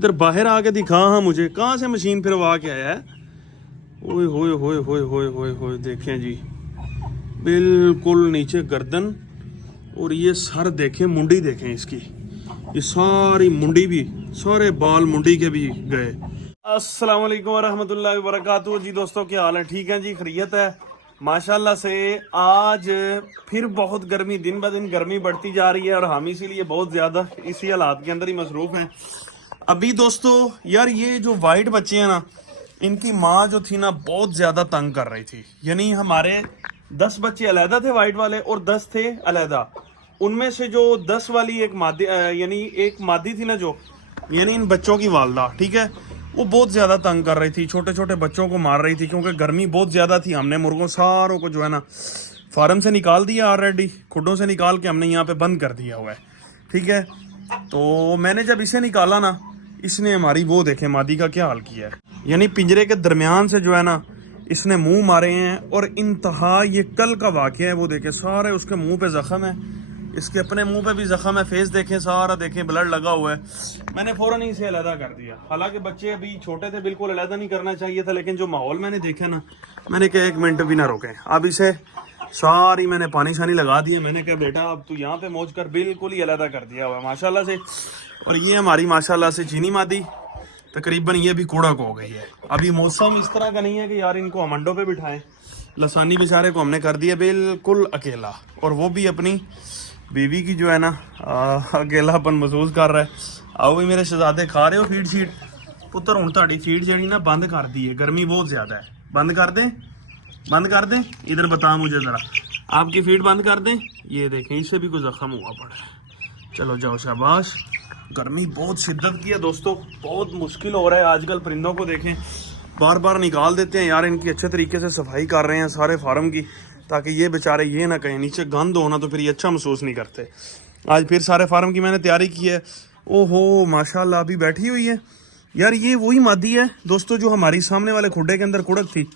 इधर बाहर आके दिखा। हाँ मुझे कहाँ से मशीन फिरवा के आया है। ओए होए होए होए होए होए होए, देखें जी, बिल्कुल नीचे गर्दन और ये सर देखें, मुंडी देखें इसकी, ये सारी मुंडी भी, सारे बाल मुंडी के भी गए। अस्सलाम वालेकुम वरहमतुल्लाहि वबरकातुहू जी। दोस्तों क्या हाल है? ठीक है जी, खैरियत है माशाल्लाह से। आज फिर बहुत गर्मी, दिन ब दिन गर्मी बढ़ती जा रही है और हम इसीलिए बहुत ज़्यादा इसी हालात के अंदर ही मसरूफ़ हैं अभी। दोस्तों यार ये जो वाइट बच्चे हैं ना, इनकी माँ जो थी ना बहुत ज़्यादा तंग कर रही थी। यानी हमारे 10 बच्चे अलहदा थे वाइट वाले और 10 थे अलहदा। उनमें से जो 10 वाली एक मादी, यानी एक मादी थी ना, जो यानी इन बच्चों की वालदा, ठीक है, वो बहुत ज़्यादा तंग कर रही थी, छोटे छोटे बच्चों को मार रही थी क्योंकि गर्मी बहुत ज़्यादा थी। हमने मुर्गों सारों को जो है ना फार्म से निकाल दिया ऑलरेडी, खुडों से निकाल के हमने यहाँ पे बंद कर दिया हुआ है, ठीक है। तो मैंने जब इसे निकाला ना, इसने हमारी वो देखे मादी का क्या हाल किया है। यानी पिंजरे के दरमियान से जो है ना इसने मुंह मारे हैं और इंतहा, ये कल का वाक़या है, वो देखे सारे उसके मुंह पे ज़ख्म है, इसके अपने मुंह पे भी ज़ख्म है, फेस देखें सारा, देखें ब्लड लगा हुआ है। मैंने फ़ौरन ही इसे अलहदा कर दिया। हालांकि बच्चे अभी छोटे थे, बिल्कुल अलहदा नहीं करना चाहिए था, लेकिन जो माहौल मैंने देखा ना, मैंने कहा 1 मिनट भी ना रोकें। अब इसे सारी मैंने पानी शानी लगा दिए। मैंने कहा बेटा अब तू यहाँ पे मौज कर, बिल्कुल ही अलहदा कर दिया हुआ है माशाल्लाह से। और ये हमारी माशाल्लाह से चीनी मादी तकरीबन ये भी कूड़ा को हो गई है। अभी मौसम इस तरह का नहीं है कि यार इनको हम अंडों पे बिठाएं। लसानी बेचारे को हमने कर दिया बिल्कुल अकेला, और वो भी अपनी बीवी की जो है ना अकेलापन महसूस कर रहा है। आओ भी मेरे शहजादे, खा रहे हो फीड शीट? पुत्र हूँ ताड़ी फीड जी ना बंद कर दी है, गर्मी बहुत ज़्यादा है। बंद कर दें, बंद कर दें? इधर बता मुझे ज़रा, आपकी फीड बंद कर दें? ये देखें इसे भी कुछ ज़ख्म हुआ पड़ा है। चलो जाओ, शाबाश। गर्मी बहुत शिद्दत की है दोस्तों, बहुत मुश्किल हो रहा है आजकल। परिंदों को देखें बार बार निकाल देते हैं यार, इनकी अच्छे तरीके से सफाई कर रहे हैं सारे फार्म की, ताकि ये बेचारे ये ना कहें नीचे गंद होना, तो फिर ये अच्छा महसूस नहीं करते। आज फिर सारे फार्म की मैंने तैयारी की है। ओहो माशाल्लाह, अभी बैठी हुई है यार। ये वही मादी है दोस्तों जो हमारी सामने वाले खुडे के अंदर कुड़क थी,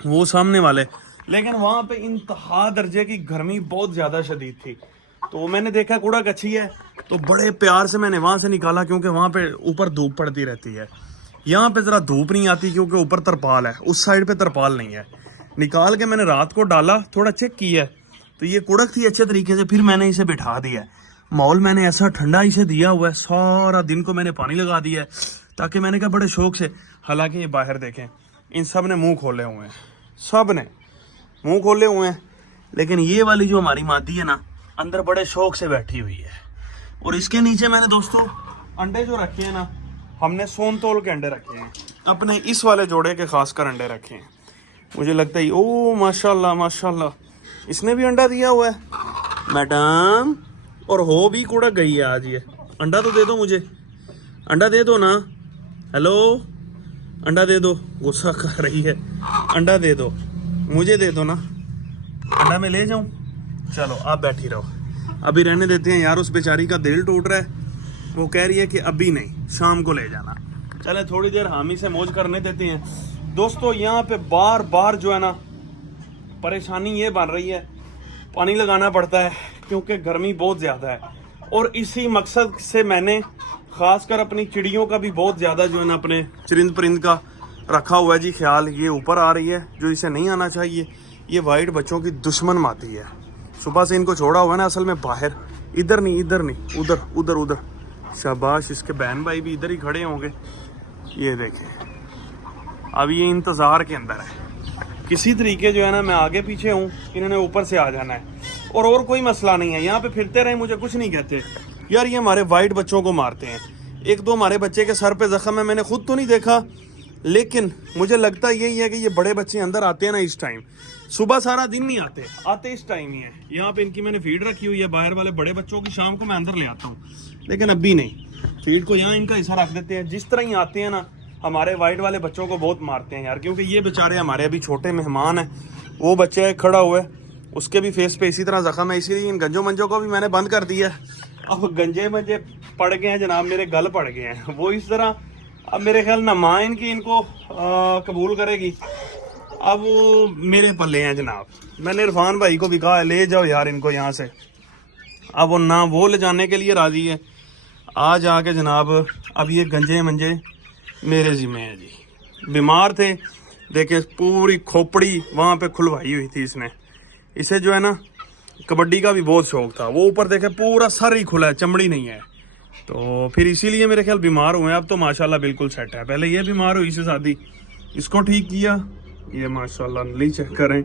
वो सामने वाले, लेकिन वहाँ पे इंतहा दर्जे की गर्मी बहुत ज़्यादा शदीद थी। तो मैंने देखा कुड़क अच्छी है, तो बड़े प्यार से मैंने वहाँ से निकाला, क्योंकि वहाँ पे ऊपर धूप पड़ती रहती है। यहाँ पे ज़रा धूप नहीं आती क्योंकि ऊपर तरपाल है, उस साइड पे तरपाल नहीं है। निकाल के मैंने रात को डाला, थोड़ा चेक किया, तो ये कुड़क थी अच्छे तरीके से। फिर मैंने इसे बिठा दिया। माहौल मैंने ऐसा ठंडा इसे दिया हुआ है, सारा दिन को मैंने पानी लगा दिया है, ताकि मैंने कहा बड़े शौक से। हालांकि ये बाहर देखें, इन सब ने मुँह खोले हुए हैं, सब ने मुँह खोले हुए हैं, लेकिन ये वाली जो हमारी मादी है ना, अंदर बड़े शौक से बैठी हुई है। और इसके नीचे मैंने दोस्तों अंडे जो रखे हैं ना, हमने सोन तोल के अंडे रखे हैं, अपने इस वाले जोड़े के खासकर अंडे रखे हैं। मुझे लगता है ओ माशाल्लाह माशाल्लाह, इसने भी अंडा दिया हुआ है मैडम, और हो भी कूड़ा गई है आज। ये अंडा तो दे दो मुझे, अंडा दे दो ना। हेलो, अंडा दे दो। गुस्सा कर रही है, अंडा दे दो, मुझे दे दो ना, अंडा मैं ले जाऊं? चलो आप बैठी रहो, अभी रहने देते हैं यार। उस बेचारी का दिल टूट रहा है, वो कह रही है कि अभी नहीं, शाम को ले जाना। चले थोड़ी देर हम ही से मौज करने देते हैं दोस्तों। यहाँ पे बार बार जो है ना परेशानी ये बन रही है, पानी लगाना पड़ता है क्योंकि गर्मी बहुत ज़्यादा है। और इसी मकसद से मैंने ख़ासकर अपनी चिड़ियों का भी बहुत ज़्यादा जो है ना, अपने चरिंद परिंद का रखा हुआ है जी ख्याल। ये ऊपर आ रही है, जो इसे नहीं आना चाहिए। ये वाइट बच्चों की दुश्मन माती है। सुबह से इनको छोड़ा हुआ है ना असल में बाहर, इधर नहीं, इधर नहीं, उधर उधर उधर। शाबाश, इसके बहन भाई भी इधर ही खड़े होंगे। ये देखें, अब ये इंतज़ार के अंदर है किसी तरीके जो है ना, मैं आगे पीछे हूँ, इन्होंने ऊपर से आ जाना है। और कोई मसला नहीं है, यहाँ पे फिरते रहे, मुझे कुछ नहीं कहते यार। ये हमारे वाइट बच्चों को मारते हैं। 1-2 हमारे बच्चे के सर पे जख्म है, मैंने खुद तो नहीं देखा, लेकिन मुझे लगता यही है कि ये बड़े बच्चे अंदर आते हैं ना इस टाइम, सुबह सारा दिन नहीं आते, आते इस टाइम ही है। यहाँ पे इनकी मैंने फीड रखी हुई है, बाहर वाले बड़े बच्चों की शाम को मैं अंदर ले आता हूँ, लेकिन अभी नहीं। फीड को यहाँ इनका हिस्सा रख देते हैं। जिस तरह ही आते हैं ना, हमारे वाइट वाले बच्चों को बहुत मारते हैं यार, क्योंकि ये बेचारे हमारे अभी छोटे मेहमान हैं। वो बच्चा खड़ा हुआ है, उसके भी फेस पे इसी तरह जख्म है, इसीलिए इन गंजों मंजों को भी मैंने बंद कर दिया है। अब गंजे मंजे पड़ गए हैं जनाब, मेरे गल पड़ गए हैं वो इस तरह। अब मेरे ख्याल ना माँ इनकी इनको कबूल करेगी, अब वो मेरे पल्ले हैं जनाब। मैंने इरफान भाई को भी कहा ले जाओ यार इनको यहाँ से, अब वो ना वो ले जाने के लिए राजी है। आज आके जनाब अब ये गंजे मंजे मेरे ज़िम्मे हैं जी। बीमार थे, देखे पूरी खोपड़ी वहाँ पे खुलवाई हुई थी इसने। इसे जो है ना कबड्डी का भी बहुत शौक था, वो ऊपर देखे पूरा सर ही खुला है, चमड़ी नहीं है, तो फिर इसीलिए मेरे ख्याल बीमार हुए। अब तो माशाल्लाह बिल्कुल सेट है। पहले ये बीमार हुई से शादी, इसको ठीक किया, ये माशाल्लाह नली चेक करें,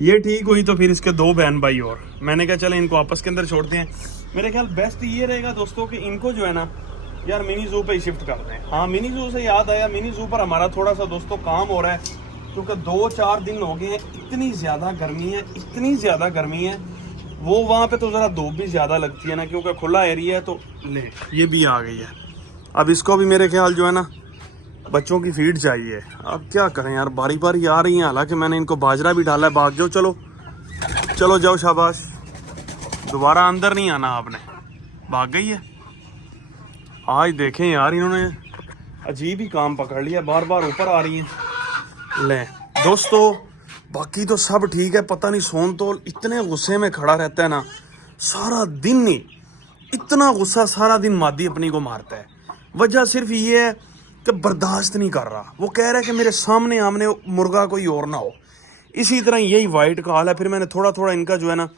ये ठीक हुई तो फिर इसके 2 बहन भाई और। मैंने कहा चले इनको आपस के अंदर छोड़ते हैं। मेरे ख्याल बेस्ट ये रहेगा दोस्तों कि इनको जो है ना यार मिनी जू पे ही शिफ्ट कर दें। हाँ, मिनी जू से याद आया, मिनी जू पर हमारा थोड़ा सा दोस्तों काम हो रहा है, क्योंकि 2-4 दिन हो गए हैं, इतनी ज़्यादा गर्मी है, इतनी ज़्यादा गर्मी है। वो वहाँ पे तो ज़रा धूप भी ज़्यादा लगती है ना, क्योंकि खुला एरिया है। तो ले ये भी आ गई है। अब इसको भी मेरे ख्याल जो है ना बच्चों की फीड चाहिए। अब क्या करें यार, बारी बारी आ रही हैं। हालांकि मैंने इनको बाजरा भी डाला है। भाग जाओ, चलो चलो जाओ, शाबाश। दोबारा अंदर नहीं आना आपने। भाग गई है। आज देखें यार इन्होंने अजीब ही काम पकड़ लिया, बार बार ऊपर आ रही हैं। ले दोस्तों, बाकी तो सब ठीक है। पता नहीं सोन तो इतने गुस्से में खड़ा रहता है ना सारा दिन, नहीं इतना गुस्सा सारा दिन मादी अपनी को मारता है। वजह सिर्फ ये है कि बर्दाश्त नहीं कर रहा। वो कह रहा है कि मेरे सामने आमने मुर्गा कोई और ना हो। इसी तरह यही वाइट का हाल है। फिर मैंने थोड़ा थोड़ा इनका जो है ना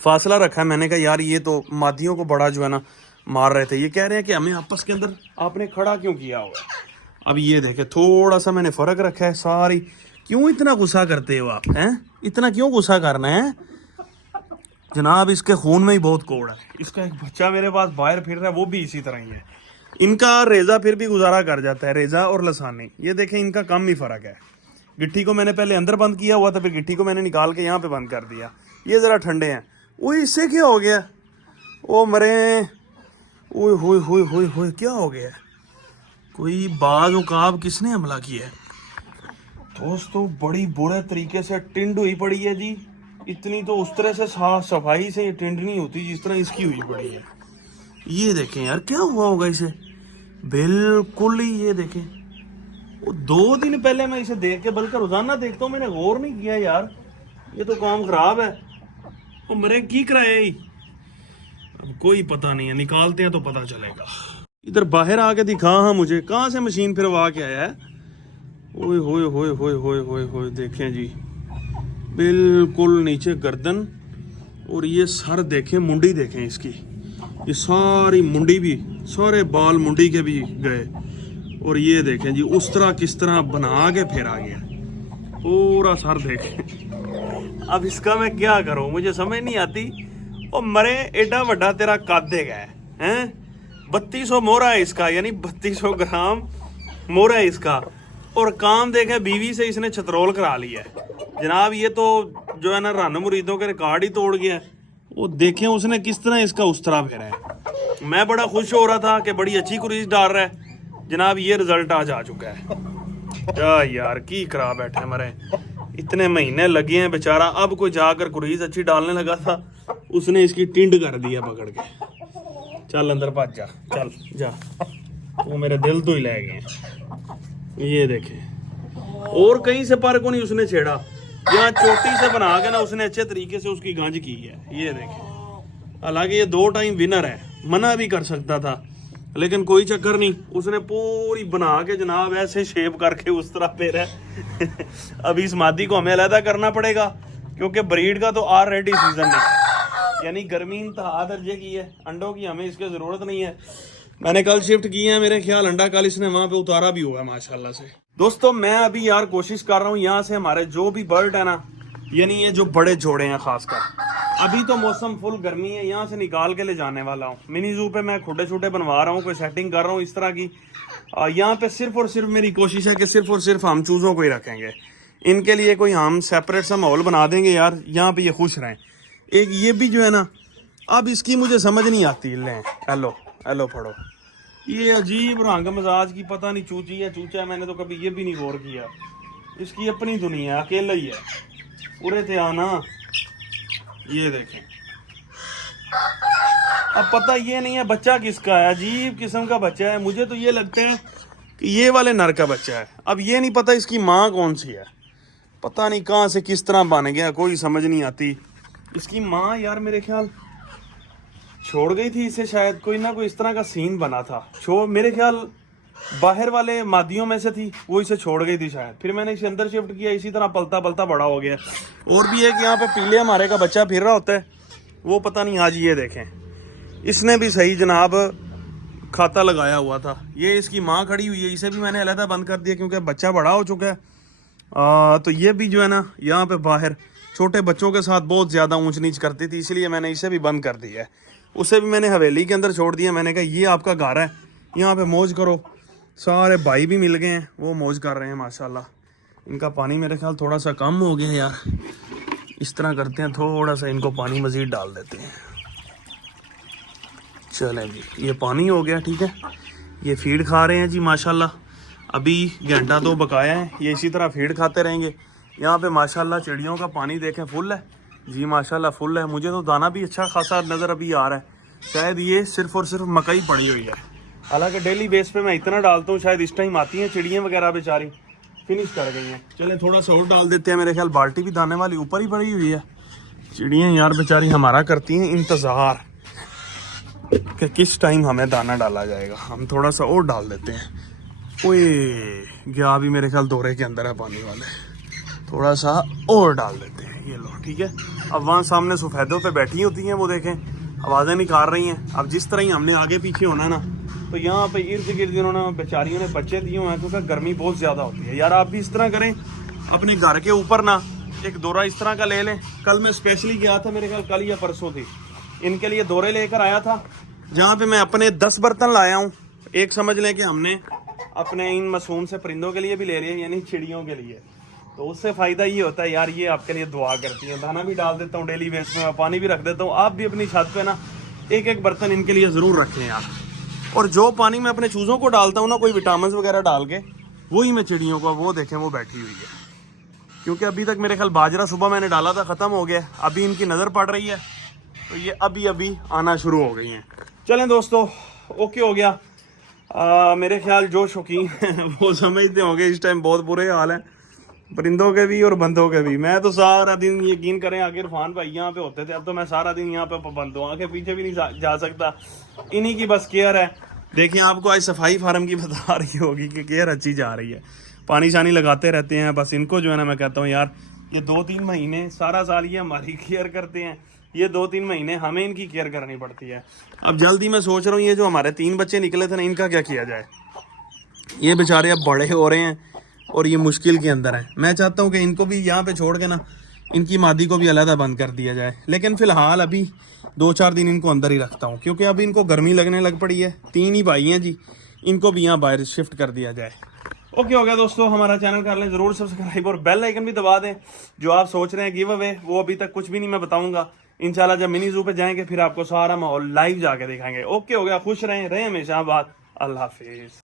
फासला रखा है। मैंने कहा यार ये तो मादियों को बड़ा जो है ना मार रहे थे। ये कह रहे हैं कि हमें आपस के अंदर आपने खड़ा क्यों किया हुआ है। अब ये देखे थोड़ा सा मैंने फ़र्क रखा है। सारी क्यों इतना गुस्सा करते हो आप, हैं? इतना क्यों गुस्सा करना है जनाब? इसके खून में ही बहुत कोड़ है। इसका एक बच्चा मेरे पास बाहर फिर रहा है, वो भी इसी तरह ही है। इनका रेजा फिर भी गुजारा कर जाता है, रेजा और लसानी। ये देखें इनका कम ही फ़र्क है। गिट्टी को मैंने पहले अंदर बंद किया हुआ था, फिर गिट्टी को मैंने निकाल के यहाँ पे बंद कर दिया। ये ज़रा ठंडे हैं। वो इससे क्या हो गया? ओ मरे, ओए होए होए होए होए, क्या हो गया? कोई बाज उकाब किसने हमला किया है? दोस्तों बड़ी बुरे तरीके से टिंड हुई पड़ी है जी। इतनी तो उस तरह से साफ सफाई से ये टिंड नहीं होती जिस तरह इसकी हुई पड़ी है। ये देखें यार, क्या हुआ होगा इसे? बिल्कुल ही ये देखें, वो 2 दिन पहले मैं इसे देख के, बल्कि रोजाना देखता हूँ, मैंने गौर नहीं किया यार, ये तो काम खराब है। वो मरे की कराए, अब कोई पता नहीं है, निकालते हैं तो पता चलेगा। इधर बाहर आके दिखा हाँ मुझे, कहाँ से मशीन फिरवा के आया है? ओए होए होए होए होए होए होए, देखें जी बिल्कुल नीचे गर्दन, और ये सर देखें, मुंडी देखें इसकी, ये सारी मुंडी भी, सारे बाल मुंडी के भी गए। और ये देखें जी उस तरह किस तरह बना के फिर आ गया पूरा सर देखें। अब इसका मैं क्या करूं, मुझे समझ नहीं आती। और मरे एडा बड़ा तेरा कद है, हैं? 3200 मोहरा है इसका, यानी 3200 ग्राम मोहरा है इसका। और काम देखे बीवी से इसने छतरोल करा लिया है जनाब। ये तो जो है ना रन मुरीदों के रिकॉर्ड ही तोड़ गया। वो देखें उसने किस तरह इसका उस तरह फेरा है। मैं बड़ा खुश हो रहा था कि बड़ी अच्छी कुरीज डाल रहा है जनाब। ये रिजल्ट आज आ चुका है। क्या यार की करा बैठे मरे, इतने महीने लगे हैं बेचारा। अब कोई जाकर कुरीज अच्छी डालने लगा था, उसने इसकी टिंड कर दिया पकड़ के। चल अंदर भाग जा, चल जा, वो मेरे दिल तो ही ले गए। ये देखे, और कहीं से पर को नहीं उसने छेड़ा, यहाँ चोटी से बना के ना उसने अच्छे तरीके से उसकी गांज की है। ये देखे, हालांकि ये 2 टाइम विनर है, मना भी कर सकता था, लेकिन कोई चक्कर नहीं, उसने पूरी बना के जनाब ऐसे शेप करके उस तरह फेरा है। अभी इस मादी को हमें अलहदा करना पड़ेगा, क्योंकि ब्रीड का तो ऑलरेडी सीजन नहीं, यानी गर्मी इंतहा दर्जे की है। अंडों की हमें इसकी जरूरत नहीं है। मैंने कल शिफ्ट किए हैं, मेरे ख्याल अंडा कल इसने वहां पे उतारा भी हुआ माशाल्लाह से। दोस्तों मैं अभी यार कोशिश कर रहा हूँ यहाँ से हमारे जो भी बर्ड है ना, यानी ये जो बड़े जोड़े हैं खासकर, अभी तो मौसम फुल गर्मी है, यहाँ से निकाल के ले जाने वाला हूँ। मिनी जू पे मैं खुटे छुटे बनवा रहा हूँ, कोई सेटिंग कर रहा हूँ इस तरह की। यहाँ पे सिर्फ और सिर्फ मेरी कोशिश है कि सिर्फ और सिर्फ हम चूज़ों को ही रखेंगे। इनके लिए कोई हम सेपरेट सा माहौल बना देंगे यार, यहाँ पे ये खुश रहें। एक ये भी जो है ना, अब इसकी मुझे समझ नहीं आती। लें हेलो हेलो फड़ो, ये अजीब रंग मजाज की, पता नहीं चूची है चूचा है, मैंने तो कभी ये भी नहीं गौर किया। इसकी अपनी दुनिया, अकेला ही है, पूरे थे आना। ये देखें, अब पता ये नहीं है बच्चा किसका है, अजीब किस्म का बच्चा है। मुझे तो ये लगता है कि ये वाले नर का बच्चा है। अब ये नहीं पता इसकी माँ कौन सी है, पता नहीं कहाँ से किस तरह बन गया, कोई समझ नहीं आती। इसकी माँ यार मेरे ख्याल छोड़ गई थी इसे, शायद कोई ना कोई इस तरह का सीन बना था। मेरे ख्याल बाहर वाले मादियों में से थी, वो इसे छोड़ गई थी शायद, फिर मैंने इसे अंदर शिफ्ट किया, इसी तरह पलता पलता बड़ा हो गया। और भी है कि यहाँ पे पीले हमारे का बच्चा फिर रहा होता है, वो पता नहीं आज ये देखें, इसने भी सही जनाब खाता लगाया हुआ था। ये इसकी माँ खड़ी हुई है, इसे भी मैंने अलहदा बंद कर दिया क्योंकि बच्चा बड़ा हो चुका है। तो ये भी जो है ना यहाँ पे बाहर छोटे बच्चों के साथ बहुत ज़्यादा ऊंच नीच करती थी, इसलिए मैंने इसे भी बंद कर दिया है। उसे भी मैंने हवेली के अंदर छोड़ दिया। मैंने कहा ये आपका घर है, यहाँ पे मौज करो। सारे भाई भी मिल गए हैं, वो मौज कर रहे हैं माशाल्लाह। इनका पानी मेरे ख्याल थोड़ा सा कम हो गया यार, इस तरह करते हैं, थोड़ा सा इनको पानी मज़ीद डाल देते हैं। चलें जी, ये पानी हो गया, ठीक है। ये फीड खा रहे हैं जी माशाल्लाह, अभी घंटा 2 बकाया है, ये इसी तरह फीड खाते रहेंगे। यहाँ पे माशाल्लाह चिड़ियों का पानी देखें फुल है जी, माशाल्लाह फुल है। मुझे तो दाना भी अच्छा खासा नज़र अभी आ रहा है, शायद ये सिर्फ और सिर्फ मकई पड़ी हुई है। हालांकि डेली बेस पे मैं इतना डालता हूँ, शायद इस टाइम आती हैं चिड़ियाँ वगैरह बेचारी फिनिश कर गई हैं। चलें थोड़ा सा और डाल देते हैं, मेरे ख्याल बाल्टी भी दाने वाली ऊपर ही पड़ी हुई है। चिड़ियाँ यार बेचारी हमारा करती हैं इंतज़ार कि किस टाइम हमें दाना डाला जाएगा। हम थोड़ा सा और डाल देते हैं। ओए गया अभी मेरे ख्याल दोरे के अंदर है पानी वाले, थोड़ा सा और डाल देते हैं। ये लो ठीक है। अब वहाँ सामने सफ़ेदों पे बैठी होती हैं, वो देखें आवाज़ें निकाल रही हैं। अब जिस तरह ही हमने आगे पीछे होना है ना, तो यहाँ पे इर्द गिर्द इन्होंने बेचारियों ने बच्चे दिए हुए हैं क्योंकि गर्मी बहुत ज़्यादा होती है। यार आप भी इस तरह करें, अपने घर के ऊपर ना एक दोरा इस तरह का ले लें। कल मैं स्पेशली गया था, मेरे ख्याल कल या परसों थी, इनके लिए दोरे लेकर आया था, जहाँ पे मैं अपने 10 बर्तन लाया हूँ। एक समझ लें कि हमने अपने इन मासूम से परिंदों के लिए भी ले लिए, यानी चिड़ियों के लिए। तो उससे फ़ायदा ये होता है यार, ये आपके लिए दुआ करती है। दाना भी डाल देता हूँ डेली बेस में, पानी भी रख देता हूँ। आप भी अपनी छत पे ना एक एक बर्तन इनके लिए ज़रूर रखें यार। और जो पानी मैं अपने चूज़ों को डालता हूँ ना, कोई विटामिन वगैरह डाल के, वही मैं चिड़ियों को, वो देखें वो बैठी हुई है। क्योंकि अभी तक मेरे ख्याल बाजरा सुबह मैंने डाला था, ख़त्म हो गया। अभी इनकी नज़र पड़ रही है, तो ये अभी आना शुरू हो गई हैं। चलें दोस्तों, ओके हो गया। मेरे ख्याल जो शौकीन हैं वो समझते होंगे इस टाइम बहुत बुरे हाल हैं, परिंदों के भी और बंदों के भी। मैं तो सारा दिन, यकीन करें आगे इरफान भाई यहाँ पे होते थे, अब तो मैं सारा दिन यहाँ पे पाबंद हूँ, आगे पीछे भी नहीं जा सकता। इन्हीं की बस केयर है। देखिए आपको आज सफाई फार्म की बता रही होगी कि केयर अच्छी जा रही है, पानी शानी लगाते रहते हैं। बस इनको जो है ना, मैं कहता हूँ यार, ये 2-3 महीने, सारा साल ये हमारी केयर करते हैं, ये 2-3 महीने हमें इनकी केयर करनी पड़ती है। अब जल्दी मैं सोच रहा हूँ, ये जो हमारे 3 बच्चे निकले थे ना, इनका क्या किया जाए। ये बेचारे अब बड़े हो रहे हैं और ये मुश्किल के अंदर है। मैं चाहता हूँ कि इनको भी यहाँ पे छोड़ के ना, इनकी मादी को भी अलहदा बंद कर दिया जाए। लेकिन फ़िलहाल अभी 2-4 दिन इनको अंदर ही रखता हूँ, क्योंकि अभी इनको गर्मी लगने लग पड़ी है। 3 ही भाई हैं जी, इनको भी यहाँ बाहर शिफ्ट कर दिया जाए। ओके हो गया दोस्तों, हमारा चैनल कर लें ज़रूर सब्सक्राइब और बेल आइकन भी दबा दें। जो आप सोच रहे हैं गिव अवे, वो अभी तक कुछ भी नहीं मैं बताऊँगा। इंशाल्लाह जब मिनी ज़ू पे जाएंगे फिर आपको सारा माहौल लाइव जाके दिखाएंगे। ओके हो गया, खुश रहें हमेशा। बात अल्लाह हाफिज़।